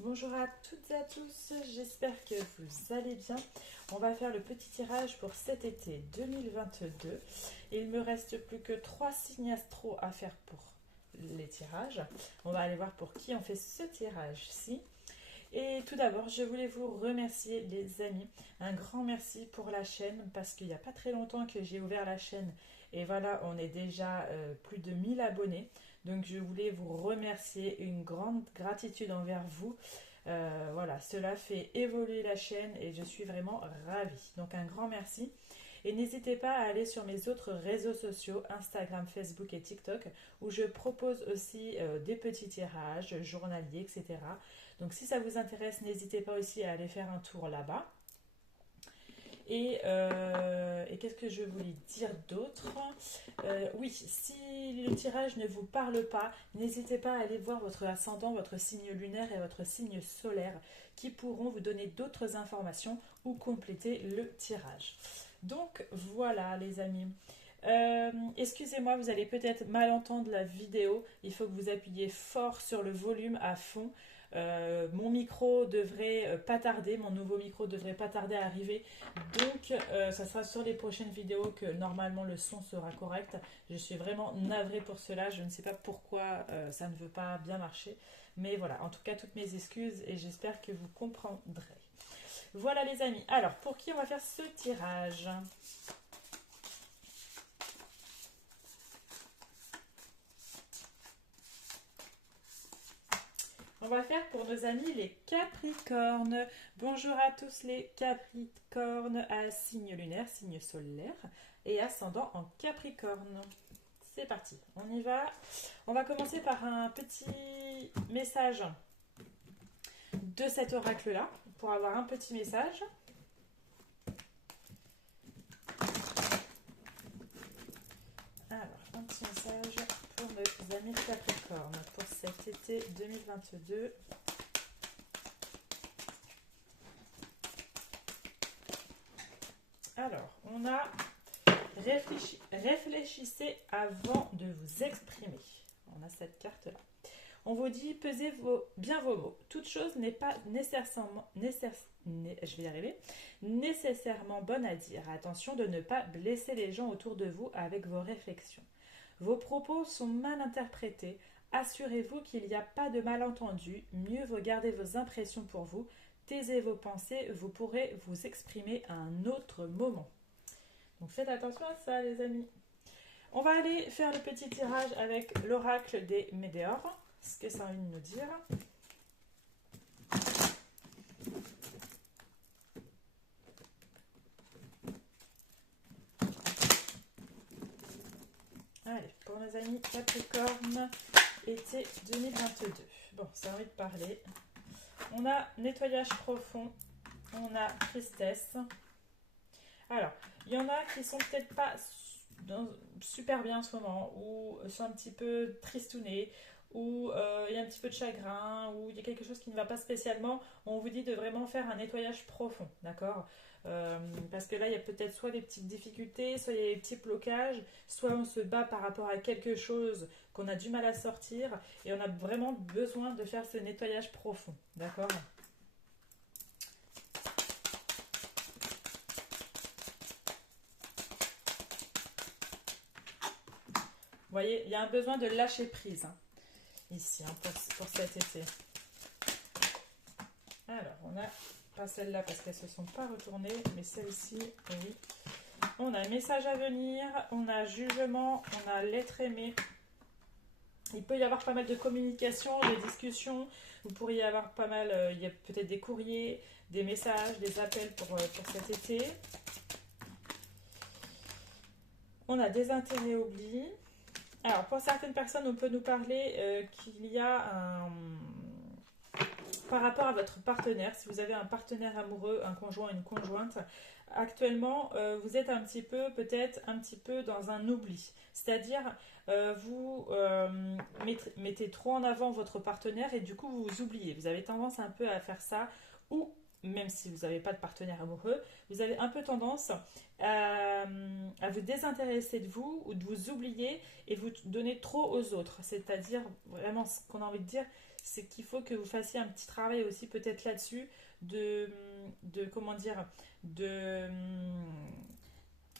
Bonjour à toutes et à tous, j'espère que vous allez bien. On va faire le petit tirage pour cet été 2022. Il me reste plus que 3 signes astro à faire pour les tirages. On va aller voir pour qui on fait ce tirage-ci. Et tout d'abord, je voulais vous remercier les amis. Un grand merci pour la chaîne parce qu'il n'y a pas très longtemps que j'ai ouvert la chaîne. Et voilà, on est déjà plus de 1000 abonnés. Donc je voulais vous remercier, une grande gratitude envers vous. Voilà, cela fait évoluer la chaîne et je suis vraiment ravie. Donc un grand merci. Et n'hésitez pas à aller sur mes autres réseaux sociaux, Instagram, Facebook et TikTok, où je propose aussi des petits tirages journaliers, etc. Donc si ça vous intéresse, n'hésitez pas aussi à aller faire un tour là-bas. Et qu'est-ce que je voulais dire d'autre? Oui, si le tirage ne vous parle pas, n'hésitez pas à aller voir votre ascendant, votre signe lunaire et votre signe solaire qui pourront vous donner d'autres informations ou compléter le tirage. Donc voilà les amis. Excusez-moi, vous allez peut-être mal entendre la vidéo. Il faut que vous appuyiez fort sur le volume à fond. Mon micro devrait pas tarder, mon nouveau micro devrait pas tarder à arriver. Donc ça sera sur les prochaines vidéos que normalement le son sera correct. Je suis vraiment navrée pour cela. Je ne sais pas pourquoi ça ne veut pas bien marcher. Mais voilà, en tout cas toutes mes excuses et j'espère que vous comprendrez. Voilà les amis. Alors pour qui on va faire ce tirage? On va faire pour nos amis les Capricornes. Bonjour à tous les Capricornes à signe lunaire, signe solaire et ascendant en Capricorne. C'est parti, on y va. On va commencer par un petit message de cet oracle-là pour avoir un petit message. Alors, un petit message pour nos amis Capricornes pour cet été 2022. Alors, on a réfléchissez avant de vous exprimer. On a cette carte-là. On vous dit pesez bien vos mots. Toute chose n'est pas nécessairement bonne à dire. Attention de ne pas blesser les gens autour de vous avec vos réflexions. Vos propos sont mal interprétés. Assurez-vous qu'il n'y a pas de malentendu. Mieux vaut garder vos impressions pour vous. Taisez vos pensées. Vous pourrez vous exprimer à un autre moment. Donc faites attention à ça les amis. On va aller faire le petit tirage avec l'oracle des Météores. Ce que ça a envie de nous dire. Allez, pour nos amis Capricorne, été 2022. Bon, ça a envie de parler. On a nettoyage profond. On a tristesse. Alors, il y en a qui sont peut-être pas super bien en ce moment, ou sont un petit peu tristounés, ou il y a un petit peu de chagrin, ou il y a quelque chose qui ne va pas spécialement. On vous dit de vraiment faire un nettoyage profond, d'accord? Parce que là, il y a peut-être soit des petites difficultés, soit il y a des petits blocages, soit on se bat par rapport à quelque chose qu'on a du mal à sortir, et on a vraiment besoin de faire ce nettoyage profond, d'accord? Vous voyez, il y a un besoin de lâcher prise hein, ici hein, pour cet été. Alors, on a pas celle-là parce qu'elles ne se sont pas retournées, mais celle-ci, oui. On a message à venir, on a jugement, on a lettre aimée. Il peut y avoir pas mal de communication, des discussions. Vous pourriez avoir pas mal, il y a peut-être des courriers, des messages, des appels pour cet été. On a des intérêts oubliés. Alors, pour certaines personnes, on peut nous parler qu'il y a un... Par rapport à votre partenaire, si vous avez un partenaire amoureux, un conjoint, une conjointe, actuellement, vous êtes un petit peu, peut-être un petit peu dans un oubli. C'est-à-dire, vous mettez trop en avant votre partenaire et du coup, vous vous oubliez. Vous avez tendance un peu à faire ça. Ou même si vous n'avez pas de partenaire amoureux, vous avez un peu tendance à vous désintéresser de vous ou de vous oublier et vous donner trop aux autres. C'est-à-dire, vraiment, ce qu'on a envie de dire, c'est qu'il faut que vous fassiez un petit travail aussi peut-être là-dessus comment dire, de,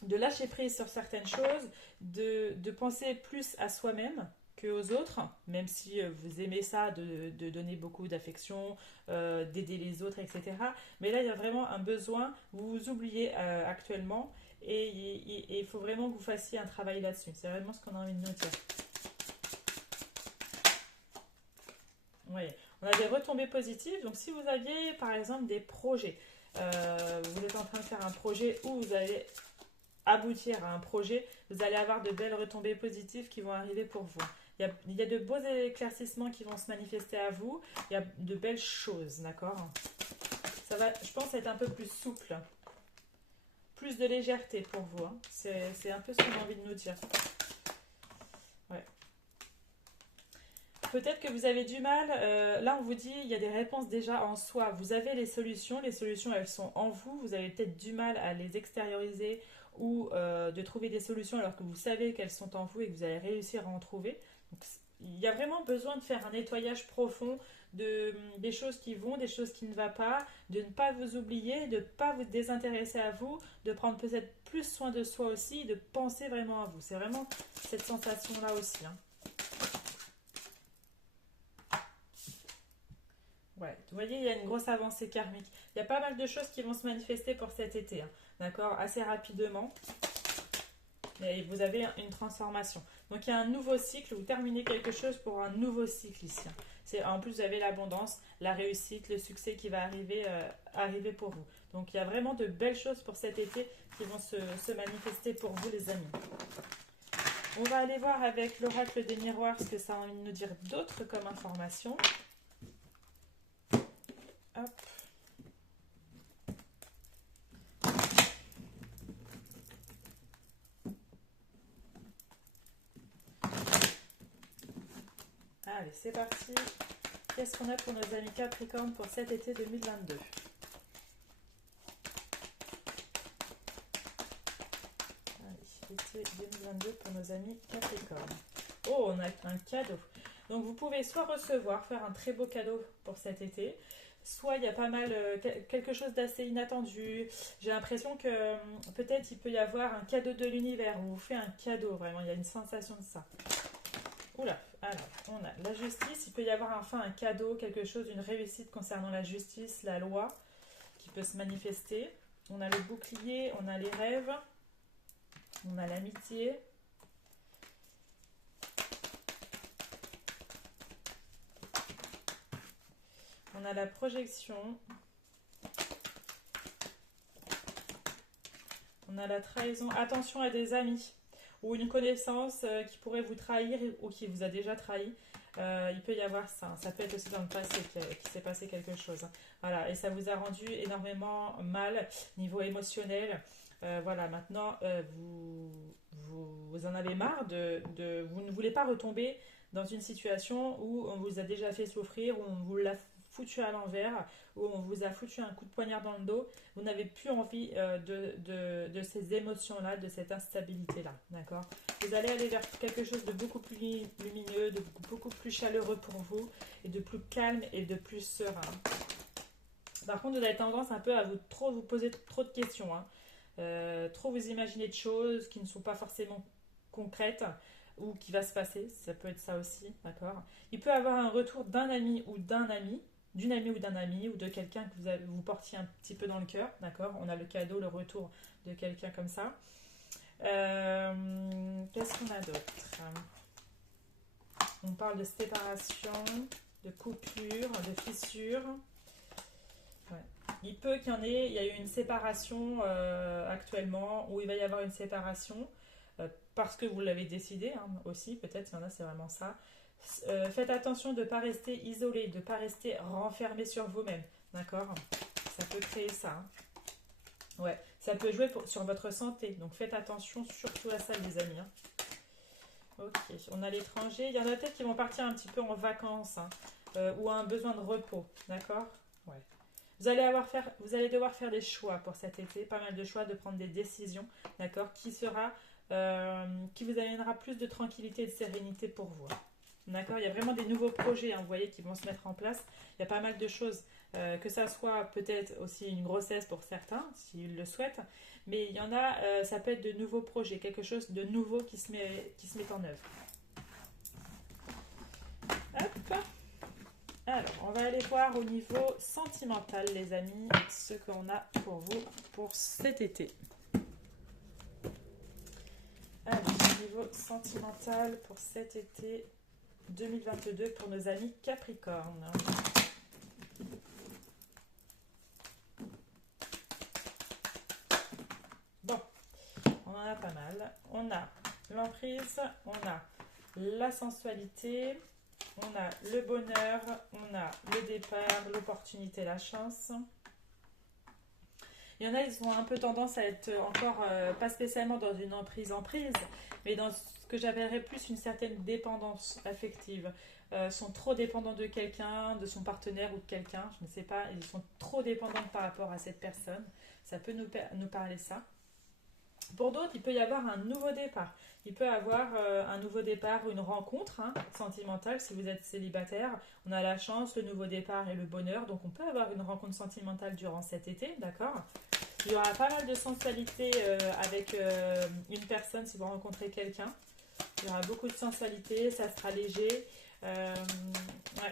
de lâcher prise sur certaines choses, de penser plus à soi-même qu'aux autres, même si vous aimez ça, de donner beaucoup d'affection, d'aider les autres, etc. Mais là, il y a vraiment un besoin, vous vous oubliez actuellement, et il faut vraiment que vous fassiez un travail là-dessus. C'est vraiment ce qu'on a envie de nous dire. Oui, on a des retombées positives. Donc, si vous aviez, par exemple, des projets, vous êtes en train de faire un projet où vous allez aboutir à un projet, vous allez avoir de belles retombées positives qui vont arriver pour vous. Il y a de beaux éclaircissements qui vont se manifester à vous. Il y a de belles choses, d'accord? Ça va, je pense, être un peu plus souple. Plus de légèreté pour vous. Hein. C'est un peu ce qu'on a envie de nous dire. Ouais. Peut-être que vous avez du mal. Là, on vous dit, il y a des réponses déjà en soi. Vous avez les solutions. Les solutions, elles sont en vous. Vous avez peut-être du mal à les extérioriser ou de trouver des solutions alors que vous savez qu'elles sont en vous et que vous allez réussir à en trouver. Donc, il y a vraiment besoin de faire un nettoyage profond des choses qui vont, des choses qui ne vont pas, de ne pas vous oublier, de ne pas vous désintéresser à vous, de prendre peut-être plus soin de soi aussi, de penser vraiment à vous. C'est vraiment cette sensation-là aussi. Hein. Ouais, vous voyez, il y a une grosse avancée karmique. Il y a pas mal de choses qui vont se manifester pour cet été, hein. D'accord? Assez rapidement. Et vous avez une transformation. Donc il y a un nouveau cycle, vous terminez quelque chose pour un nouveau cycle ici. En plus, vous avez l'abondance, la réussite, le succès qui va arriver pour vous. Donc il y a vraiment de belles choses pour cet été qui vont se manifester pour vous, les amis. On va aller voir avec l'oracle des miroirs ce que ça a envie de nous dire d'autre comme information. Hop. Allez, c'est parti. Qu'est-ce qu'on a pour nos amis Capricorne pour cet été 2022? Allez, été 2022 pour nos amis Capricorne. Oh, on a un cadeau. Donc vous pouvez soit recevoir, faire un très beau cadeau pour cet été, soit il y a pas mal, quelque chose d'assez inattendu. J'ai l'impression que peut-être il peut y avoir un cadeau de l'univers, on vous fait un cadeau, vraiment, il y a une sensation de ça. Oula, alors, on a la justice, il peut y avoir enfin un cadeau, quelque chose, une réussite concernant la justice, la loi, qui peut se manifester. On a le bouclier, on a les rêves, on a l'amitié. On a la projection. On a la trahison. Attention à des amis ou une connaissance qui pourrait vous trahir ou qui vous a déjà trahi. Il peut y avoir ça. Ça peut être aussi dans le passé qu'il s'est passé quelque chose. Voilà, et ça vous a rendu énormément mal niveau émotionnel. Voilà, maintenant, vous en avez marre vous ne voulez pas retomber dans une situation où on vous a déjà fait souffrir, où on vous l'a foutu à l'envers, où on vous a foutu un coup de poignard dans le dos. Vous n'avez plus envie de ces émotions-là, de cette instabilité-là. D'accord? Vous allez aller vers quelque chose de beaucoup plus lumineux, de beaucoup plus chaleureux pour vous, et de plus calme et de plus serein. Par contre, vous avez tendance un peu à vous poser trop de questions. Hein. Trop vous imaginer de choses qui ne sont pas forcément concrètes ou qui va se passer. Ça peut être ça aussi. D'accord? Il peut y avoir un retour d'un ami ou d'un ami, d'une amie ou d'un ami, ou de quelqu'un que vous portiez un petit peu dans le cœur, d'accord? On a le cadeau, le retour de quelqu'un comme ça. Qu'est-ce qu'on a d'autre? On parle de séparation, de coupure, de fissure. Ouais. Il peut qu'il y en ait, il y a eu une séparation actuellement, ou il va y avoir une séparation, parce que vous l'avez décidé hein, aussi, peut-être, il y en a, c'est vraiment ça. Faites attention de ne pas rester isolé, de ne pas rester renfermé sur vous-même. D'accord? Ça peut créer ça. Hein. Ouais, ça peut jouer sur votre santé. Donc faites attention surtout à ça, les amis. Hein. Ok, on a l'étranger. Il y en a peut-être qui vont partir un petit peu en vacances hein, ou à un besoin de repos. D'accord? Ouais. Vous allez devoir faire des choix pour cet été, pas mal de choix, de prendre des décisions, d'accord, qui vous amènera plus de tranquillité et de sérénité pour vous. D'accord, il y a vraiment des nouveaux projets, hein, vous voyez, qui vont se mettre en place. Il y a pas mal de choses, que ça soit peut-être aussi une grossesse pour certains, s'ils le souhaitent, mais il y en a, ça peut être de nouveaux projets, quelque chose de nouveau qui se met en œuvre. Hop. Alors, on va aller voir au niveau sentimental, les amis, ce qu'on a pour vous pour cet été. Alors, au niveau sentimental pour cet été 2022 pour nos amis Capricorne. Bon, on en a pas mal. On a l'emprise, on a la sensualité, on a le bonheur, on a le départ, l'opportunité, la chance. Il y en a, ils ont un peu tendance à être encore, pas spécialement dans une emprise, mais dans ce que j'appellerais plus une certaine dépendance affective. Sont trop dépendants de quelqu'un, de son partenaire ou de quelqu'un, je ne sais pas, ils sont trop dépendants par rapport à cette personne. Ça peut nous parler ça. Pour d'autres, il peut y avoir un nouveau départ. Il peut y avoir un nouveau départ, une rencontre, hein, sentimentale. Si vous êtes célibataire, on a la chance, le nouveau départ et le bonheur. Donc on peut avoir une rencontre sentimentale durant cet été, d'accord? Il y aura pas mal de sensualité avec une personne si vous rencontrez quelqu'un. Il y aura beaucoup de sensualité, ça sera léger, ouais,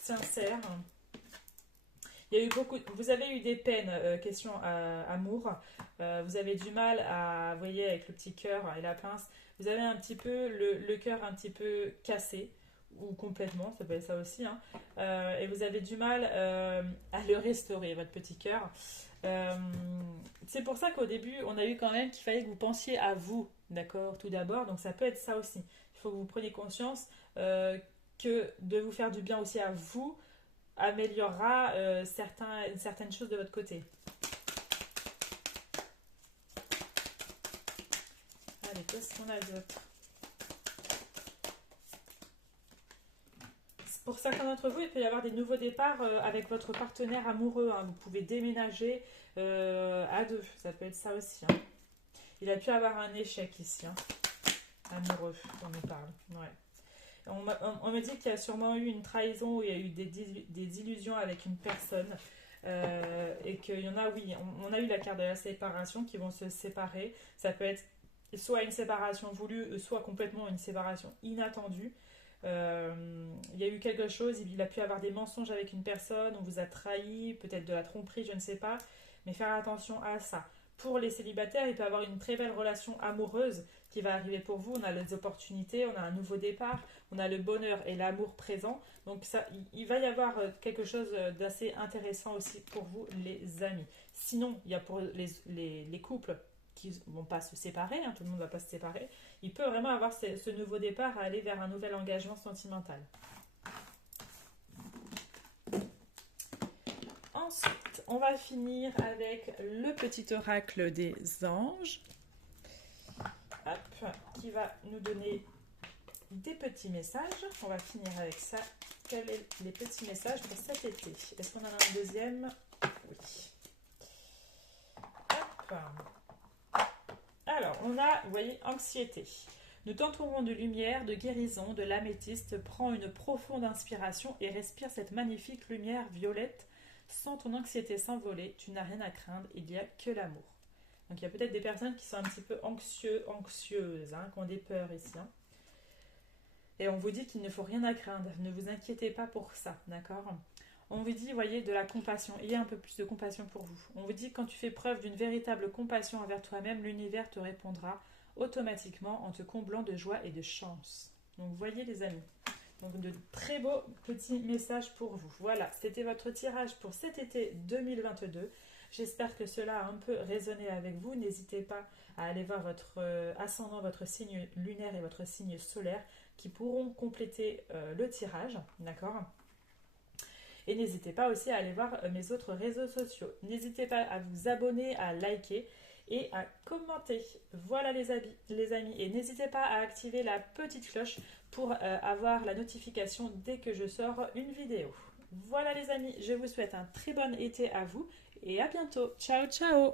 sincère. Il y a eu vous avez eu des peines, question amour. Vous avez du mal à, vous voyez, avec le petit cœur et la pince, vous avez un petit peu le cœur un petit peu cassé, ou complètement, ça peut être ça aussi, hein. Et vous avez du mal à le restaurer, votre petit cœur. Euh, c'est pour ça qu'au début, on a eu quand même qu'il fallait que vous pensiez à vous, d'accord, tout d'abord. Donc ça peut être ça aussi. Il faut que vous preniez conscience que de vous faire du bien aussi à vous améliorera certaines choses de votre côté. Allez, qu'est-ce qu'on a d'autre? Pour certains d'entre vous, il peut y avoir des nouveaux départs avec votre partenaire amoureux, hein. Vous pouvez déménager à deux, ça peut être ça aussi, hein. Il a pu avoir un échec ici, hein, amoureux, on nous parle. Ouais. On me dit qu'il y a sûrement eu une trahison, où il y a eu des illusions avec une personne. Et qu'il y en a, oui, on a eu la carte de la séparation qui vont se séparer. Ça peut être soit une séparation voulue, soit complètement une séparation inattendue. Il y a eu quelque chose, il a pu avoir des mensonges avec une personne, on vous a trahi, peut-être de la tromperie, je ne sais pas. Mais faire attention à ça. Pour les célibataires, il peut y avoir une très belle relation amoureuse qui va arriver pour vous. On a les opportunités, on a un nouveau départ, on a le bonheur et l'amour présent. Donc ça, il va y avoir quelque chose d'assez intéressant aussi pour vous, les amis. Sinon, il y a pour les couples qui ne vont pas se séparer, hein, tout le monde ne va pas se séparer. Il peut vraiment avoir ce nouveau départ à aller vers un nouvel engagement sentimental. Ensuite, on va finir avec le petit oracle des anges. Hop, qui va nous donner des petits messages. On va finir avec ça. Quels sont les petits messages pour cet été? Est-ce qu'on en a un deuxième? Oui. Hop. Alors, on a, vous voyez, anxiété. Nous t'entourons de lumière, de guérison, de l'améthyste. Prends une profonde inspiration et respire cette magnifique lumière violette. Sans ton anxiété s'envoler, tu n'as rien à craindre, il n'y a que l'amour. Donc il y a peut-être des personnes qui sont un petit peu anxieuses, hein, qui ont des peurs ici, hein. Et on vous dit qu'il ne faut rien à craindre, ne vous inquiétez pas pour ça, d'accord? On vous dit, voyez, de la compassion, il y a un peu plus de compassion pour vous. On vous dit que quand tu fais preuve d'une véritable compassion envers toi-même, l'univers te répondra automatiquement en te comblant de joie et de chance. Donc voyez les amis, donc de très beaux petits messages pour vous. Voilà, c'était votre tirage pour cet été 2022. J'espère que cela a un peu résonné avec vous. N'hésitez pas à aller voir votre ascendant, votre signe lunaire et votre signe solaire qui pourront compléter le tirage, d'accord? Et n'hésitez pas aussi à aller voir mes autres réseaux sociaux. N'hésitez pas à vous abonner, à liker et à commenter. Voilà les amis. Et n'hésitez pas à activer la petite cloche pour avoir la notification dès que je sors une vidéo. Voilà les amis, je vous souhaite un très bon été à vous et à bientôt. Ciao ciao.